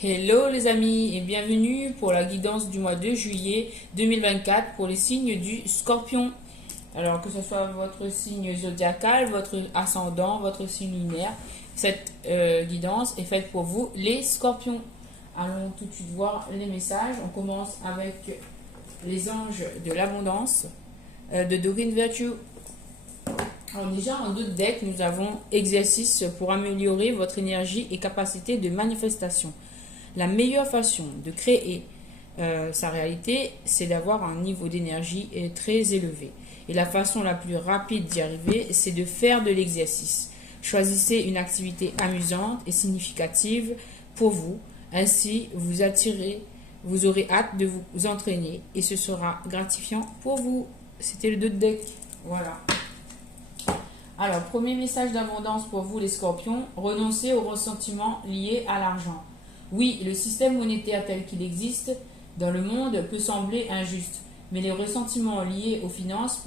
Hello les amis et bienvenue pour la guidance du mois de juillet 2024 pour les signes du Scorpion. Alors que ce soit votre signe zodiacal, votre ascendant, votre signe lunaire, cette guidance est faite pour vous les Scorpions. Allons tout de suite voir les messages. On commence avec les anges de l'abondance de Doreen Virtue. Alors déjà en deux decks, nous avons exercice pour améliorer votre énergie et capacité de manifestation. La meilleure façon de créer sa réalité, c'est d'avoir un niveau d'énergie très élevé. Et la façon la plus rapide d'y arriver, c'est de faire de l'exercice. Choisissez une activité amusante et significative pour vous. Ainsi, vous aurez hâte de vous entraîner et ce sera gratifiant pour vous. C'était le 2 deck. Voilà. Alors, premier message d'abondance pour vous les scorpions, renoncez aux ressentiments liés à l'argent. Oui, le système monétaire tel qu'il existe dans le monde peut sembler injuste, mais les ressentiments liés aux finances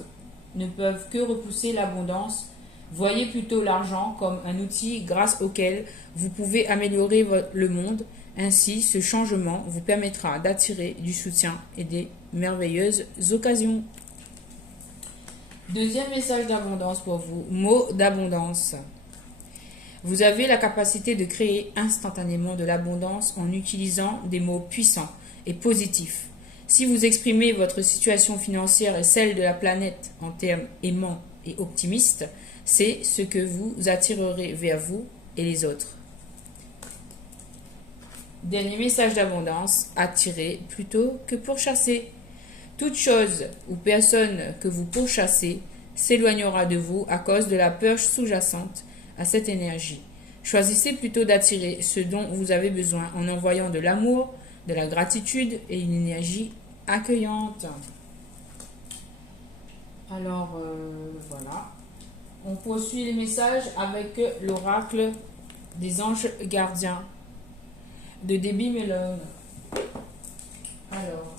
ne peuvent que repousser l'abondance. Voyez plutôt l'argent comme un outil grâce auquel vous pouvez améliorer le monde. Ainsi, ce changement vous permettra d'attirer du soutien et des merveilleuses occasions. Deuxième message d'abondance pour vous, mot d'abondance. Vous avez la capacité de créer instantanément de l'abondance en utilisant des mots puissants et positifs. Si vous exprimez votre situation financière et celle de la planète en termes aimants et optimistes, c'est ce que vous attirerez vers vous et les autres. Dernier message d'abondance, attirer plutôt que pourchasser. Toute chose ou personne que vous pourchassez s'éloignera de vous à cause de la peur sous-jacente à cette énergie. Choisissez plutôt d'attirer ce dont vous avez besoin en envoyant de l'amour, de la gratitude et une énergie accueillante. Alors, voilà. On poursuit les messages avec l'oracle des anges gardiens de Debbie Mellon. Alors,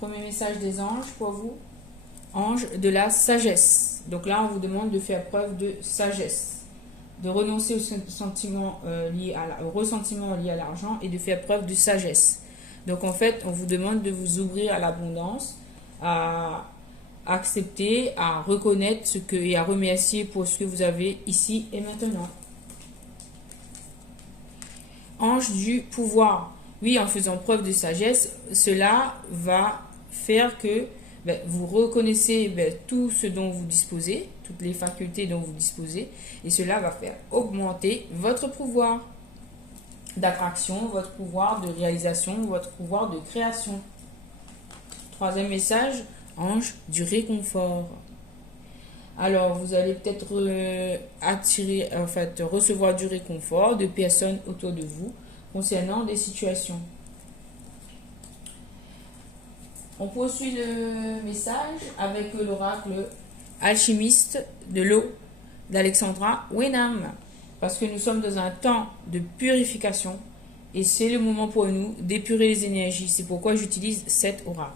premier message des anges pour vous. Ange de la sagesse. Donc là, on vous demande de faire preuve de sagesse, de renoncer aux sentiments aux ressentiments liés à l'argent et de faire preuve de sagesse. Donc en fait, on vous demande de vous ouvrir à l'abondance, à accepter, à reconnaître et à remercier pour ce que vous avez ici et maintenant. Ange du pouvoir. Oui, en faisant preuve de sagesse, cela va faire que vous reconnaissez tout ce dont vous disposez, toutes les facultés dont vous disposez, et cela va faire augmenter votre pouvoir d'attraction, votre pouvoir de réalisation, votre pouvoir de création. Troisième message, ange du réconfort. Alors, vous allez peut-être recevoir du réconfort de personnes autour de vous concernant des situations. On poursuit le message avec l'oracle alchimiste de l'eau d'Alexandra Wenham. Parce que nous sommes dans un temps de purification et c'est le moment pour nous d'épurer les énergies. C'est pourquoi j'utilise cet oracle.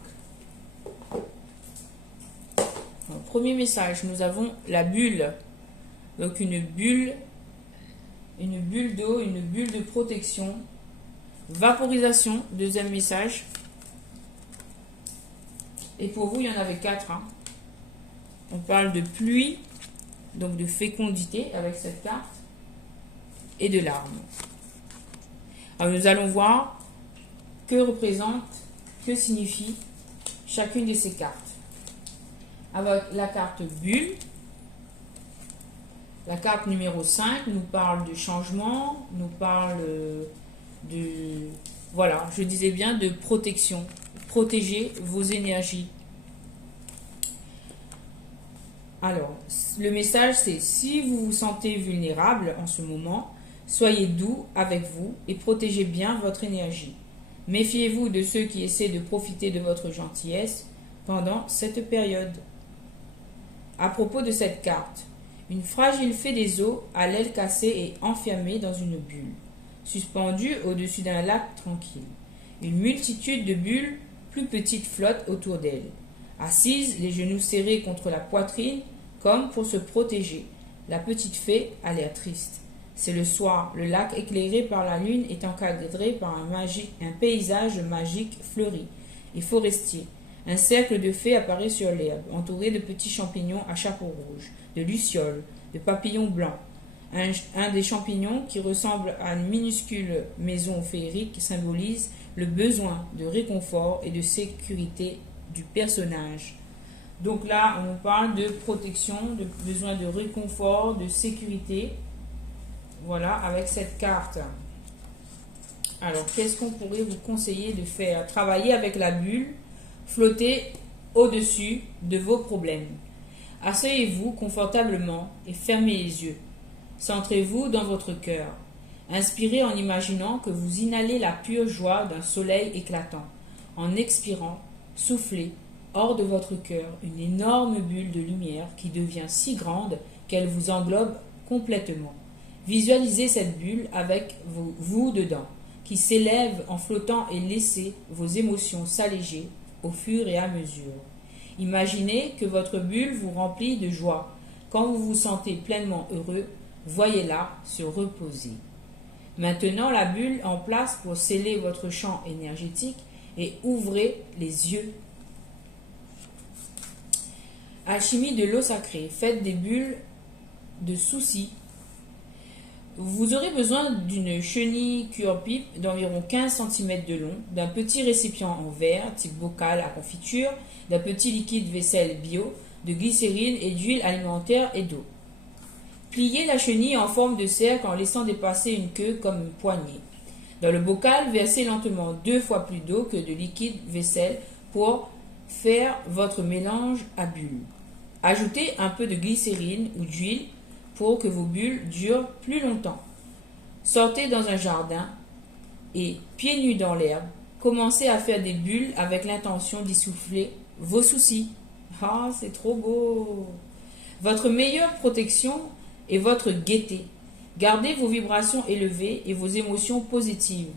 Premier message, nous avons la bulle. Donc une bulle d'eau, une bulle de protection. Vaporisation, deuxième message. Et pour vous, il y en avait 4. On parle de pluie, donc de fécondité avec cette carte, et de larmes. Alors nous allons voir que signifie chacune de ces cartes. Avec la carte bulle, la carte numéro 5 nous parle de changement, nous parle voilà, je disais bien de protection. Protéger vos énergies. Alors, le message c'est si vous vous sentez vulnérable en ce moment, soyez doux avec vous et protégez bien votre énergie. Méfiez-vous de ceux qui essaient de profiter de votre gentillesse pendant cette période. À propos de cette carte, une fragile fée des eaux à l'aile cassée et enfermée dans une bulle, suspendue au-dessus d'un lac tranquille. Une multitude de bulles plus petites flottent autour d'elle. Assise, les genoux serrés contre la poitrine, comme pour se protéger, la petite fée a l'air triste. C'est le soir. Le lac éclairé par la lune est encadré par un paysage magique fleuri et forestier. Un cercle de fées apparaît sur l'herbe, entouré de petits champignons à chapeau rouge, de lucioles, de papillons blancs. Un des champignons, qui ressemble à une minuscule maison féerique, symbolise le besoin de réconfort et de sécurité du personnage. Donc là, on nous parle de protection, de besoin de réconfort, de sécurité. Voilà, avec cette carte. Alors, qu'est-ce qu'on pourrait vous conseiller de faire? Travailler avec la bulle, flotter au-dessus de vos problèmes. Asseyez-vous confortablement et fermez les yeux. Centrez-vous dans votre cœur. Inspirez en imaginant que vous inhalez la pure joie d'un soleil éclatant. En expirant, soufflez hors de votre cœur une énorme bulle de lumière qui devient si grande qu'elle vous englobe complètement. Visualisez cette bulle avec vous dedans, qui s'élève en flottant et laissez vos émotions s'alléger au fur et à mesure. Imaginez que votre bulle vous remplit de joie. Quand vous vous sentez pleinement heureux, voyez-la se reposer. Maintenant la bulle en place pour sceller votre champ énergétique et ouvrez les yeux. Alchimie de l'eau sacrée. Faites des bulles de soucis. Vous aurez besoin d'une chenille cure-pipe d'environ 15 cm de long, d'un petit récipient en verre, type bocal à confiture, d'un petit liquide vaisselle bio, de glycérine et d'huile alimentaire et d'eau. Pliez la chenille en forme de cercle en laissant dépasser une queue comme une poignée. Dans le bocal, versez lentement 2 fois plus d'eau que de liquide vaisselle pour faire votre mélange à bulles. Ajoutez un peu de glycérine ou d'huile pour que vos bulles durent plus longtemps. Sortez dans un jardin et, pieds nus dans l'herbe, commencez à faire des bulles avec l'intention d'y souffler vos soucis. Ah, c'est trop beau! Votre meilleure protection est votre gaieté. Gardez vos vibrations élevées et vos émotions positives.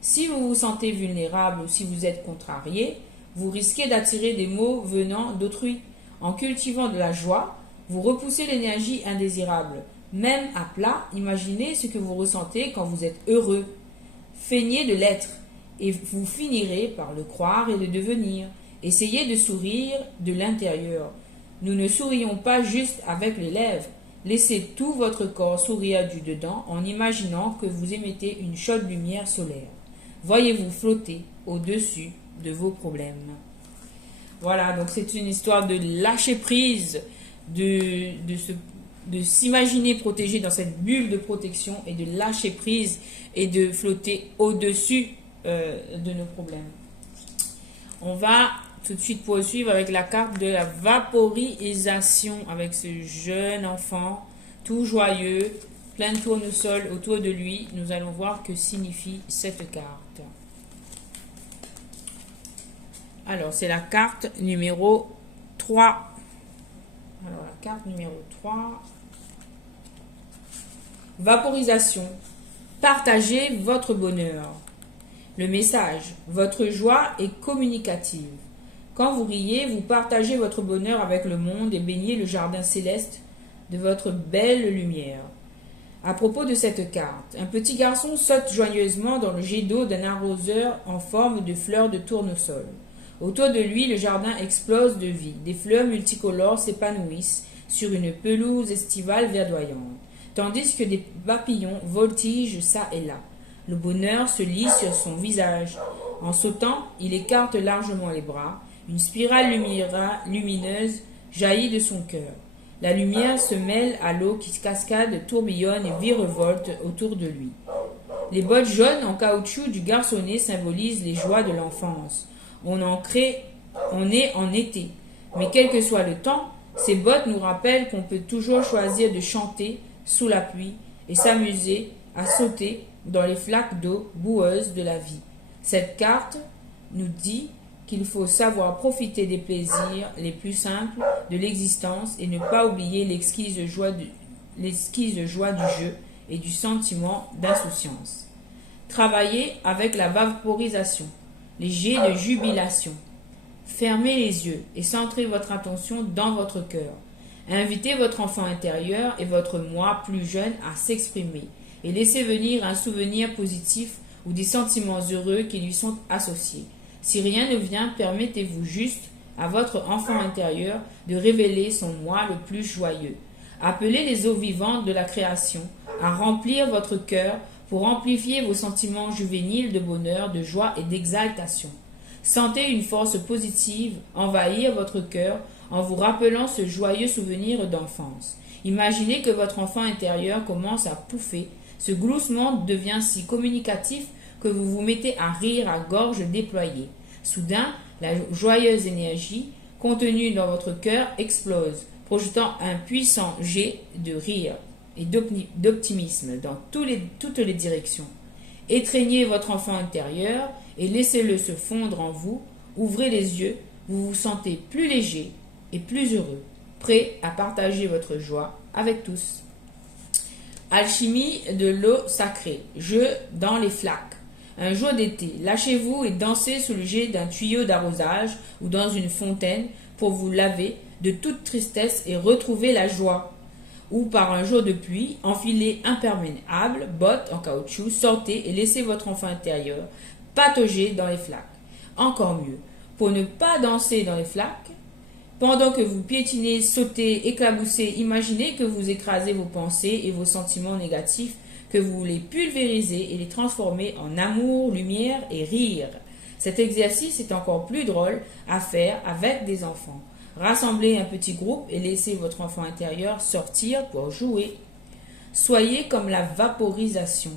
Si vous vous sentez vulnérable ou si vous êtes contrarié, vous risquez d'attirer des maux venant d'autrui. En cultivant de la joie, vous repoussez l'énergie indésirable. Même à plat, imaginez ce que vous ressentez quand vous êtes heureux. Feignez de l'être et vous finirez par le croire et le devenir. Essayez de sourire de l'intérieur. Nous ne sourions pas juste avec les lèvres. Laissez tout votre corps sourire du dedans en imaginant que vous émettez une chaude lumière solaire. Voyez-vous flotter au-dessus de vos problèmes. Voilà, donc c'est une histoire de lâcher prise, de s'imaginer protégé dans cette bulle de protection et de lâcher prise et de flotter au-dessus de nos problèmes. On va tout de suite poursuivre avec la carte de la vaporisation avec ce jeune enfant tout joyeux, plein de tournesol autour de lui. Nous allons voir que signifie cette carte. Alors, c'est la carte numéro 3. Alors, la carte numéro 3. Vaporisation. Partagez votre bonheur. Le message. Votre joie est communicative. Quand vous riez, vous partagez votre bonheur avec le monde et baignez le jardin céleste de votre belle lumière. À propos de cette carte, un petit garçon saute joyeusement dans le jet d'eau d'un arroseur en forme de fleurs de tournesol. Autour de lui, le jardin explose de vie. Des fleurs multicolores s'épanouissent sur une pelouse estivale verdoyante, tandis que des papillons voltigent çà et là. Le bonheur se lit sur son visage. En sautant, il écarte largement les bras. Une spirale lumineuse jaillit de son cœur. La lumière se mêle à l'eau qui cascade, tourbillonne et virevolte autour de lui. Les bottes jaunes en caoutchouc du garçonnet symbolisent les joies de l'enfance. On est en été. Mais quel que soit le temps, ces bottes nous rappellent qu'on peut toujours choisir de chanter sous la pluie et s'amuser à sauter dans les flaques d'eau boueuses de la vie. Cette carte nous dit qu'il faut savoir profiter des plaisirs les plus simples de l'existence et ne pas oublier l'exquise joie du jeu et du sentiment d'insouciance. Travaillez avec la vaporisation, les jets de jubilation. Fermez les yeux et centrez votre attention dans votre cœur. Invitez votre enfant intérieur et votre moi plus jeune à s'exprimer. et laissez venir un souvenir positif ou des sentiments heureux qui lui sont associés. Si rien ne vient, permettez-vous juste à votre enfant intérieur de révéler son moi le plus joyeux. Appelez les eaux vivantes de la création à remplir votre cœur pour amplifier vos sentiments juvéniles de bonheur, de joie et d'exaltation. Sentez une force positive envahir votre cœur en vous rappelant ce joyeux souvenir d'enfance. Imaginez que votre enfant intérieur commence à pouffer. Ce gloussement devient si communicatif que vous vous mettez à rire à gorge déployée. Soudain, la joyeuse énergie contenue dans votre cœur explose, projetant un puissant jet de rire et d'optimisme dans toutes les directions. Étreignez votre enfant intérieur et laissez-le se fondre en vous. Ouvrez les yeux, vous vous sentez plus léger et plus heureux, prêt à partager votre joie avec tous. Alchimie de l'eau sacrée. Jeu dans les flaques. Un jour d'été, lâchez-vous et dansez sous le jet d'un tuyau d'arrosage ou dans une fontaine pour vous laver de toute tristesse et retrouver la joie. Ou par un jour de pluie, enfilez imperméable, bottes en caoutchouc, sortez et laissez votre enfant intérieur patauger dans les flaques. Encore mieux, pour ne pas danser dans les flaques, pendant que vous piétinez, sautez, éclaboussez, imaginez que vous écrasez vos pensées et vos sentiments négatifs, que vous les pulvérisez et les transformez en amour, lumière et rire. Cet exercice est encore plus drôle à faire avec des enfants. Rassemblez un petit groupe et laissez votre enfant intérieur sortir pour jouer. Soyez comme la vaporisation.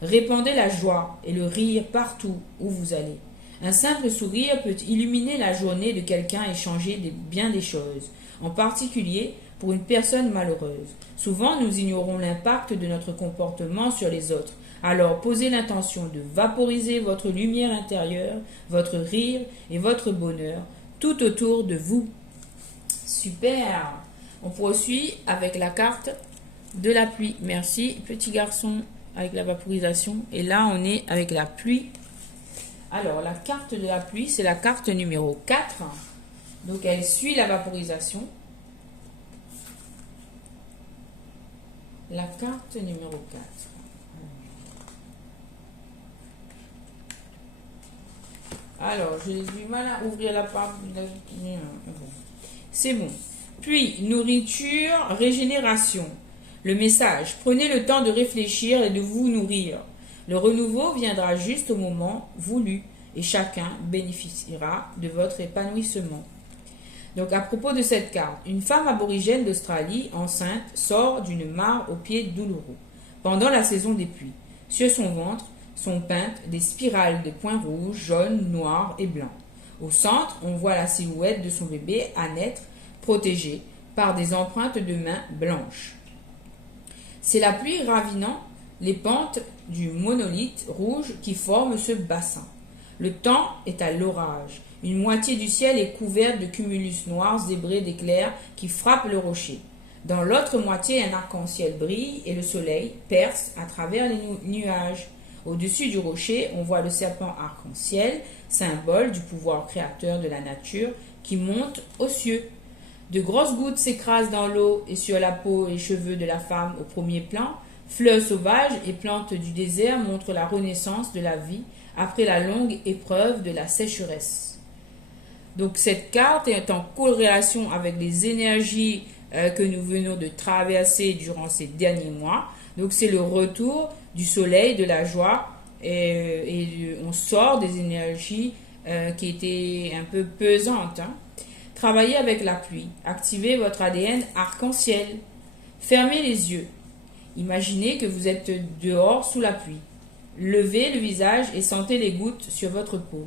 Répandez la joie et le rire partout où vous allez. Un simple sourire peut illuminer la journée de quelqu'un et changer bien des choses, en particulier pour une personne malheureuse. Souvent, nous ignorons l'impact de notre comportement sur les autres. Alors, posez l'intention de vaporiser votre lumière intérieure, votre rire et votre bonheur tout autour de vous. Super! On poursuit avec la carte de la pluie. Merci, petit garçon, avec la vaporisation. Et là, on est avec la pluie. Alors, la carte de la pluie, c'est la carte numéro 4. Donc, elle suit la vaporisation. La carte numéro 4. Alors, j'ai du mal à ouvrir la page. C'est bon. Puis, nourriture, régénération. Le message. Prenez le temps de réfléchir et de vous nourrir. Le renouveau viendra juste au moment voulu et chacun bénéficiera de votre épanouissement. Donc, à propos de cette carte, une femme aborigène d'Australie, enceinte, sort d'une mare aux pieds douloureux pendant la saison des pluies. Sur son ventre sont peintes des spirales de points rouges, jaunes, noirs et blancs. Au centre, on voit la silhouette de son bébé à naître, protégée par des empreintes de mains blanches. C'est la pluie ravinant les pentes du monolithe rouge qui forme ce bassin. Le temps est à l'orage. Une moitié du ciel est couverte de cumulus noirs zébrés d'éclairs qui frappent le rocher. Dans l'autre moitié, un arc-en-ciel brille et le soleil perce à travers les nuages. Au-dessus du rocher, on voit le serpent arc-en-ciel, symbole du pouvoir créateur de la nature, qui monte aux cieux. De grosses gouttes s'écrasent dans l'eau et sur la peau et cheveux de la femme au premier plan. Fleurs sauvages et plantes du désert montrent la renaissance de la vie après la longue épreuve de la sécheresse. Donc cette carte est en corrélation avec les énergies que nous venons de traverser durant ces derniers mois. Donc c'est le retour du soleil, de la joie, et on sort des énergies qui étaient un peu pesantes. Travaillez avec la pluie, activez votre ADN arc-en-ciel, fermez les yeux, imaginez que vous êtes dehors sous la pluie, levez le visage et sentez les gouttes sur votre peau.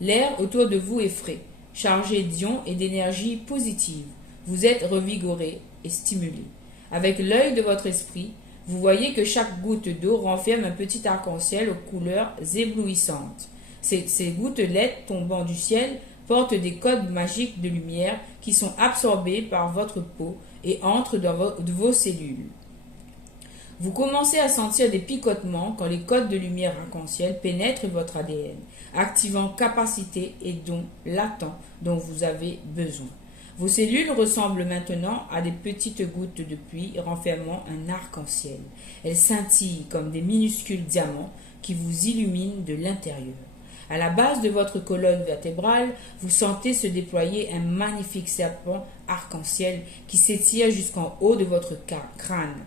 L'air autour de vous est frais, chargé d'ions et d'énergie positive. Vous êtes revigoré et stimulé. Avec l'œil de votre esprit, vous voyez que chaque goutte d'eau renferme un petit arc-en-ciel aux couleurs éblouissantes. Ces gouttelettes tombant du ciel portent des codes magiques de lumière qui sont absorbés par votre peau et entrent dans vos cellules. Vous commencez à sentir des picotements quand les codes de lumière arc-en-ciel pénètrent votre ADN, activant capacités et dons latents dont vous avez besoin. Vos cellules ressemblent maintenant à des petites gouttes de pluie renfermant un arc-en-ciel. Elles scintillent comme des minuscules diamants qui vous illuminent de l'intérieur. À la base de votre colonne vertébrale, vous sentez se déployer un magnifique serpent arc-en-ciel qui s'étire jusqu'en haut de votre crâne.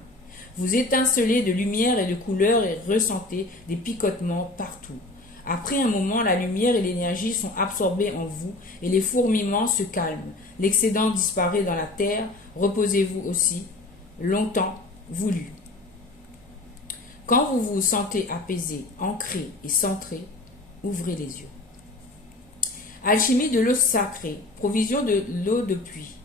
Vous étincelez de lumière et de couleurs et ressentez des picotements partout. Après un moment, la lumière et l'énergie sont absorbées en vous et les fourmillements se calment. L'excédent disparaît dans la terre. Reposez-vous aussi, longtemps voulu. Quand vous vous sentez apaisé, ancré et centré, ouvrez les yeux. Alchimie de l'eau sacrée, provision de l'eau de pluie.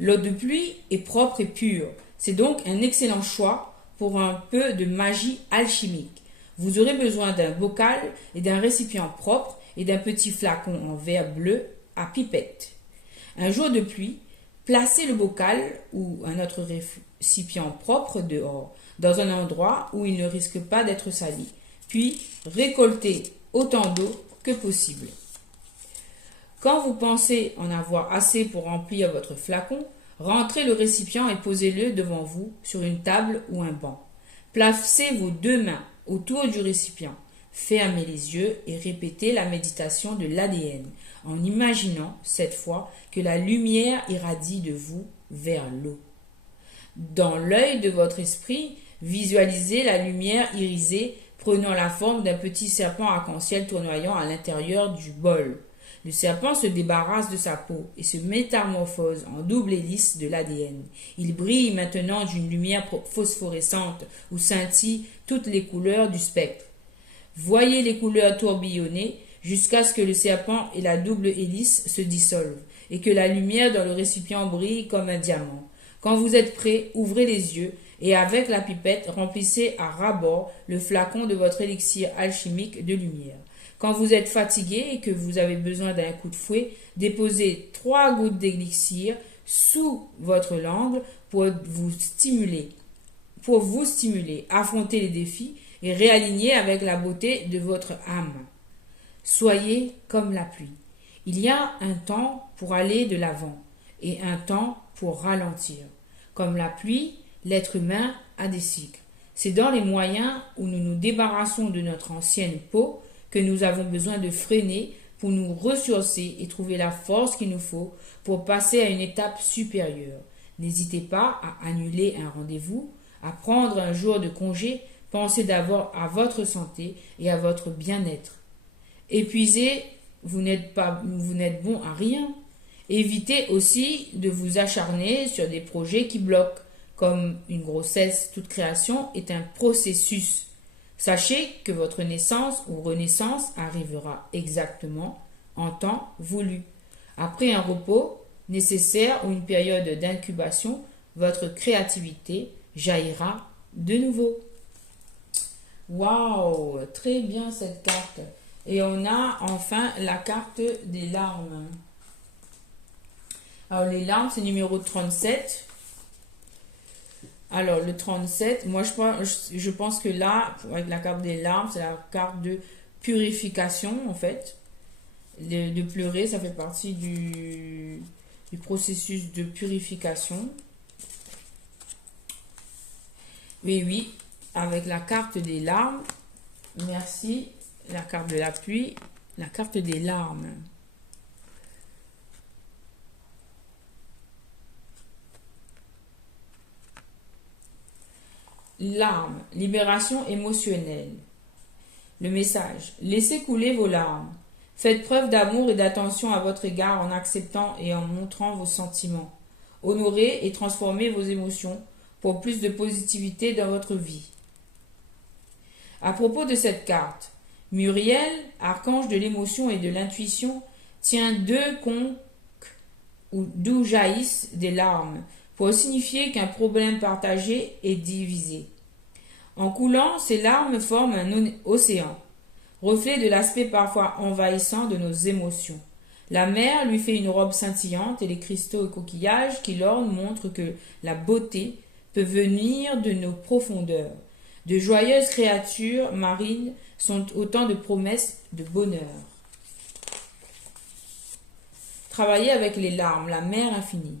L'eau de pluie est propre et pure. C'est donc un excellent choix pour un peu de magie alchimique. Vous aurez besoin d'un bocal et d'un récipient propre et d'un petit flacon en verre bleu à pipette. Un jour de pluie, placez le bocal ou un autre récipient propre dehors, dans un endroit où il ne risque pas d'être sali. Puis, récoltez autant d'eau que possible. Quand vous pensez en avoir assez pour remplir votre flacon, rentrez le récipient et posez-le devant vous sur une table ou un banc. Placez vos deux mains autour du récipient. Fermez les yeux et répétez la méditation de l'ADN en imaginant cette fois que la lumière irradie de vous vers l'eau. Dans l'œil de votre esprit, visualisez la lumière irisée prenant la forme d'un petit serpent arc-en-ciel tournoyant à l'intérieur du bol. Le serpent se débarrasse de sa peau et se métamorphose en double hélice de l'ADN. Il brille maintenant d'une lumière phosphorescente où scintillent toutes les couleurs du spectre. Voyez les couleurs tourbillonner jusqu'à ce que le serpent et la double hélice se dissolvent et que la lumière dans le récipient brille comme un diamant. Quand vous êtes prêt, ouvrez les yeux et avec la pipette, remplissez à ras-bord le flacon de votre élixir alchimique de lumière. Quand vous êtes fatigué et que vous avez besoin d'un coup de fouet, déposez 3 gouttes d'élixir sous votre langue pour vous stimuler, affronter les défis et réaligner avec la beauté de votre âme. Soyez comme la pluie. Il y a un temps pour aller de l'avant et un temps pour ralentir. Comme la pluie, l'être humain a des cycles. C'est dans les moyens où nous nous débarrassons de notre ancienne peau que nous avons besoin de freiner pour nous ressourcer et trouver la force qu'il nous faut pour passer à une étape supérieure. N'hésitez pas à annuler un rendez-vous, à prendre un jour de congé, pensez d'abord à votre santé et à votre bien-être. Épuisé, vous n'êtes bon à rien. Évitez aussi de vous acharner sur des projets qui bloquent. Comme une grossesse, toute création est un processus. Sachez que votre naissance ou renaissance arrivera exactement en temps voulu. Après un repos nécessaire ou une période d'incubation, votre créativité jaillira de nouveau. Waouh, très bien cette carte. Et on a enfin la carte des larmes. Alors les larmes, c'est numéro 37. Alors, le 37, moi je pense que là, avec la carte des larmes, c'est la carte de purification, en fait. De pleurer, ça fait partie du processus de purification. Oui, avec la carte des larmes, merci, la carte de la pluie, la carte des larmes. Larmes, libération émotionnelle. Le message, laissez couler vos larmes. Faites preuve d'amour et d'attention à votre égard en acceptant et en montrant vos sentiments. Honorez et transformez vos émotions pour plus de positivité dans votre vie. À propos de cette carte, Muriel, archange de l'émotion et de l'intuition, tient 2 conques d'où jaillissent des larmes, pour signifier qu'un problème partagé est divisé. En coulant, ces larmes forment un océan, reflet de l'aspect parfois envahissant de nos émotions. La mer lui fait une robe scintillante et les cristaux et coquillages qui l'ornent montrent que la beauté peut venir de nos profondeurs. De joyeuses créatures marines sont autant de promesses de bonheur. travaillez avec les larmes, la mer infinie.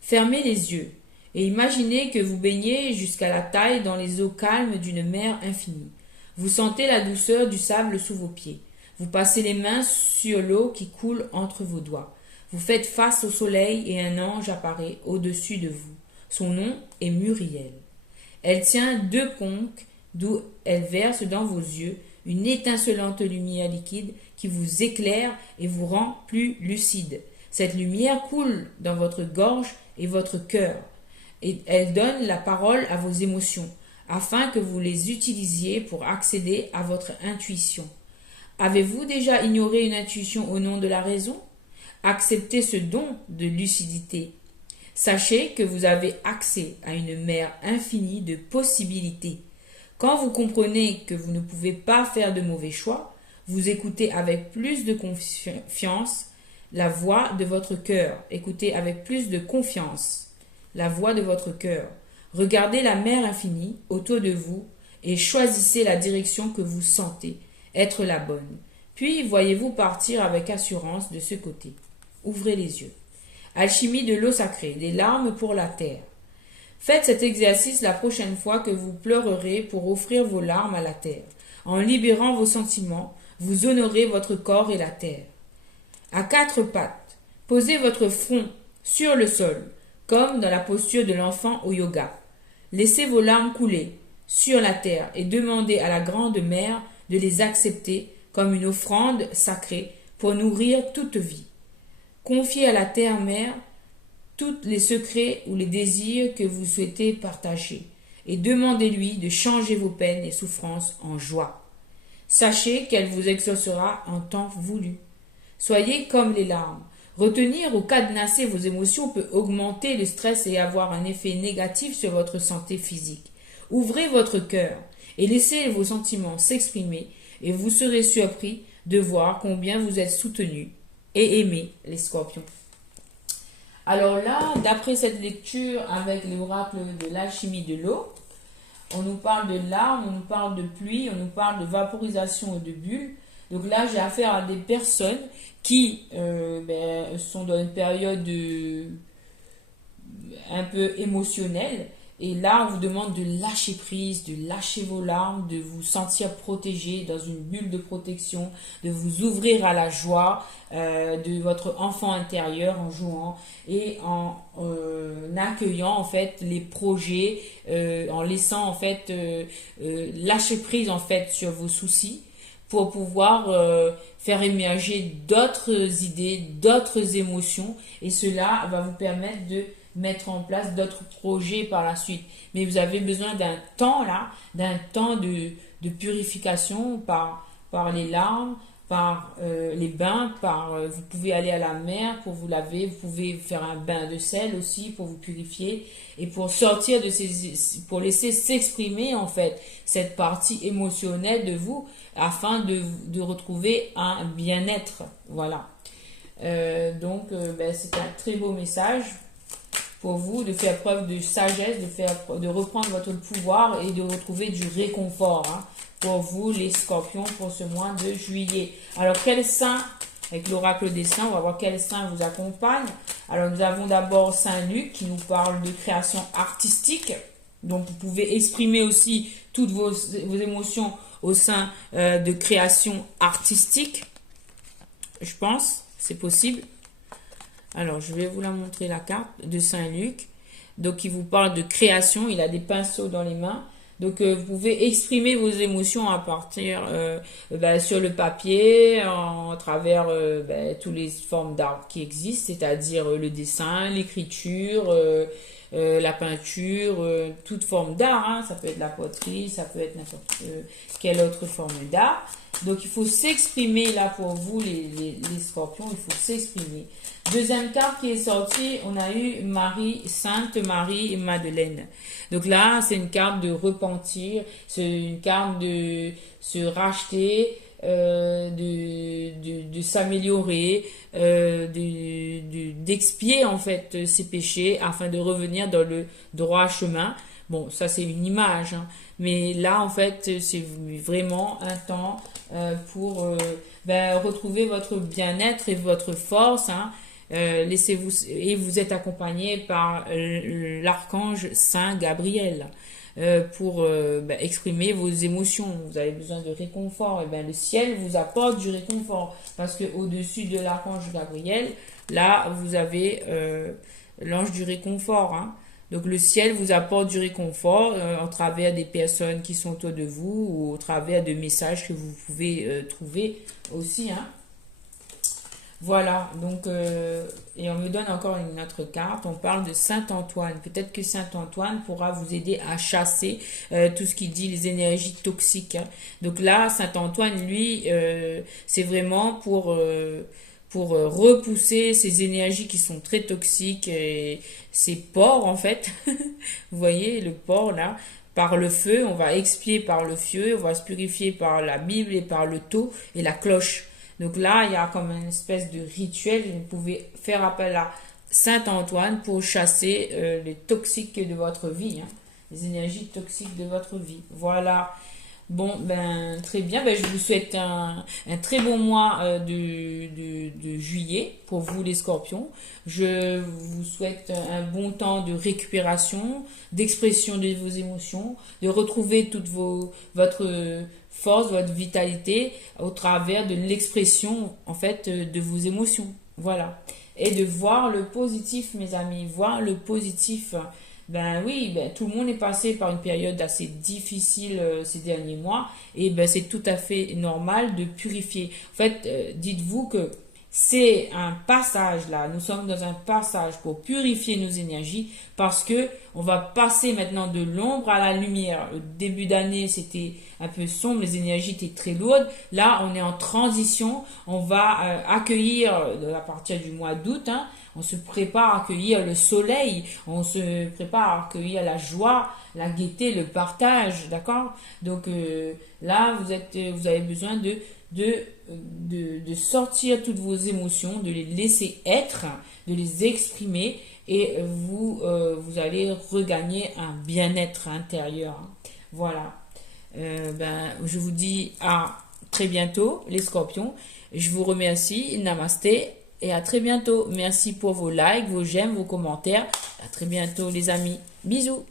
Fermez les yeux et imaginez que vous baignez jusqu'à la taille dans les eaux calmes d'une mer infinie. Vous sentez la douceur du sable sous vos pieds. Vous passez les mains sur l'eau qui coule entre vos doigts. Vous faites face au soleil et un ange apparaît au-dessus de vous. Son nom est Muriel. Elle tient 2 conques d'où elle verse dans vos yeux une étincelante lumière liquide qui vous éclaire et vous rend plus lucide. Cette lumière coule dans votre gorge et votre cœur, et elle donne la parole à vos émotions, afin que vous les utilisiez pour accéder à votre intuition. Avez-vous déjà ignoré une intuition au nom de la raison? Acceptez ce don de lucidité. Sachez que vous avez accès à une mer infinie de possibilités. Quand vous comprenez que vous ne pouvez pas faire de mauvais choix, vous écoutez avec plus de confiance la voix de votre cœur. Écoutez avec plus de confiance la voix de votre cœur. Regardez la mer infinie autour de vous et choisissez la direction que vous sentez être la bonne. Puis voyez-vous partir avec assurance de ce côté. Ouvrez les yeux. Alchimie de l'eau sacrée, des larmes pour la terre. Faites cet exercice la prochaine fois que vous pleurerez pour offrir vos larmes à la terre. En libérant vos sentiments, vous honorez votre corps et la terre. À 4 pattes, posez votre front sur le sol, comme dans la posture de l'enfant au yoga. Laissez vos larmes couler sur la terre et demandez à la grande mère de les accepter comme une offrande sacrée pour nourrir toute vie. Confiez à la terre-mère tous les secrets ou les désirs que vous souhaitez partager et demandez-lui de changer vos peines et souffrances en joie. Sachez qu'elle vous exaucera en temps voulu. Soyez comme les larmes. Retenir ou cadenasser vos émotions peut augmenter le stress et avoir un effet négatif sur votre santé physique. Ouvrez votre cœur et laissez vos sentiments s'exprimer et vous serez surpris de voir combien vous êtes soutenu et aimé, les scorpions. Alors là, d'après cette lecture avec l'oracle de l'alchimie de l'eau, on nous parle de larmes, on nous parle de pluie, on nous parle de vaporisation et de bulles. Donc là, j'ai affaire à des personnes qui sont dans une période un peu émotionnelle. Et là, on vous demande de lâcher prise, de lâcher vos larmes, de vous sentir protégé dans une bulle de protection, de vous ouvrir à la joie de votre enfant intérieur en jouant et en accueillant en fait les projets, en laissant en fait lâcher prise en fait sur vos soucis pour pouvoir faire émerger d'autres idées, d'autres émotions et cela va vous permettre de mettre en place d'autres projets par la suite. Mais vous avez besoin d'un temps là, d'un temps de purification par les larmes, par les bains, vous pouvez aller à la mer pour vous laver, vous pouvez faire un bain de sel aussi pour vous purifier et pour sortir pour laisser s'exprimer en fait cette partie émotionnelle de vous afin de retrouver un bien-être. Voilà. C'est un très beau message pour vous de faire preuve de sagesse, de reprendre votre pouvoir et de retrouver du réconfort pour vous les scorpions pour ce mois de juillet. Alors quel saint, avec l'oracle des saints, on va voir quel saint vous accompagne. Alors nous avons d'abord Saint Luc qui nous parle de création artistique. Donc vous pouvez exprimer aussi toutes vos émotions au sein de création artistique. Je pense, c'est possible. Alors, je vais vous la montrer, la carte de Saint-Luc. Donc, il vous parle de création. Il a des pinceaux dans les mains. Donc, vous pouvez exprimer vos émotions à partir sur le papier, à travers toutes les formes d'art qui existent, c'est-à-dire le dessin, l'écriture, la peinture, toute forme d'art. Ça peut être la poterie, ça peut être n'importe quelle autre forme d'art. Donc, il faut s'exprimer là pour vous, les scorpions. Il faut s'exprimer. Deuxième carte qui est sortie, on a eu Sainte Marie et Madeleine. Donc là, c'est une carte de repentir, c'est une carte de se racheter, de s'améliorer, d'expier en fait ses péchés afin de revenir dans le droit chemin. Bon, ça c'est une image, mais là en fait c'est vraiment un temps pour retrouver votre bien-être et votre force. laissez-vous et vous êtes accompagné par l'archange Saint Gabriel pour exprimer vos émotions. Vous avez besoin de réconfort. Et ben le ciel vous apporte du réconfort parce que au-dessus de l'archange Gabriel, là vous avez l'ange du réconfort. Hein. Donc le ciel vous apporte du réconfort au travers des personnes qui sont autour de vous ou au travers de messages que vous pouvez trouver aussi. Hein. Voilà, donc, et on me donne encore une autre carte, on parle de Saint-Antoine. Peut-être que Saint-Antoine pourra vous aider à chasser tout ce qui dit les énergies toxiques. Hein. Donc là, Saint-Antoine, lui, c'est vraiment pour repousser ces énergies qui sont très toxiques et ces porcs, en fait. Vous voyez, le porc, là. Par le feu, on va expier par le feu, on va se purifier par la Bible et par le tau et la cloche. Donc là, il y a comme une espèce de rituel. Vous pouvez faire appel à Saint-Antoine pour chasser les toxiques de votre vie, hein, les énergies toxiques de votre vie. Voilà. Bon, ben très bien. Ben, je vous souhaite un très bon mois de juillet pour vous les scorpions. Je vous souhaite un bon temps de récupération, d'expression de vos émotions, de retrouver votre force, votre vitalité au travers de l'expression en fait de vos émotions. Voilà. Et de voir le positif, mes amis, voir le positif. Ben oui, ben, tout le monde est passé par une période assez difficile ces derniers mois et ben c'est tout à fait normal de purifier. En fait, dites-vous que c'est un passage là, nous sommes dans un passage pour purifier nos énergies parce que on va passer maintenant de l'ombre à la lumière. Le début d'année, c'était un peu sombre, les énergies étaient très lourdes. Là, on est en transition, on va accueillir à partir du mois d'août, hein, on se prépare à accueillir le soleil, on se prépare à accueillir la joie, la gaieté, le partage, d'accord? Donc là, vous avez besoin de sortir toutes vos émotions, de les laisser être, de les exprimer et vous allez regagner un bien-être intérieur. Voilà. Je vous dis à très bientôt, les scorpions. Je vous remercie. Namasté. Et à très bientôt. Merci pour vos likes, vos j'aime, vos commentaires. À très bientôt, les amis. Bisous.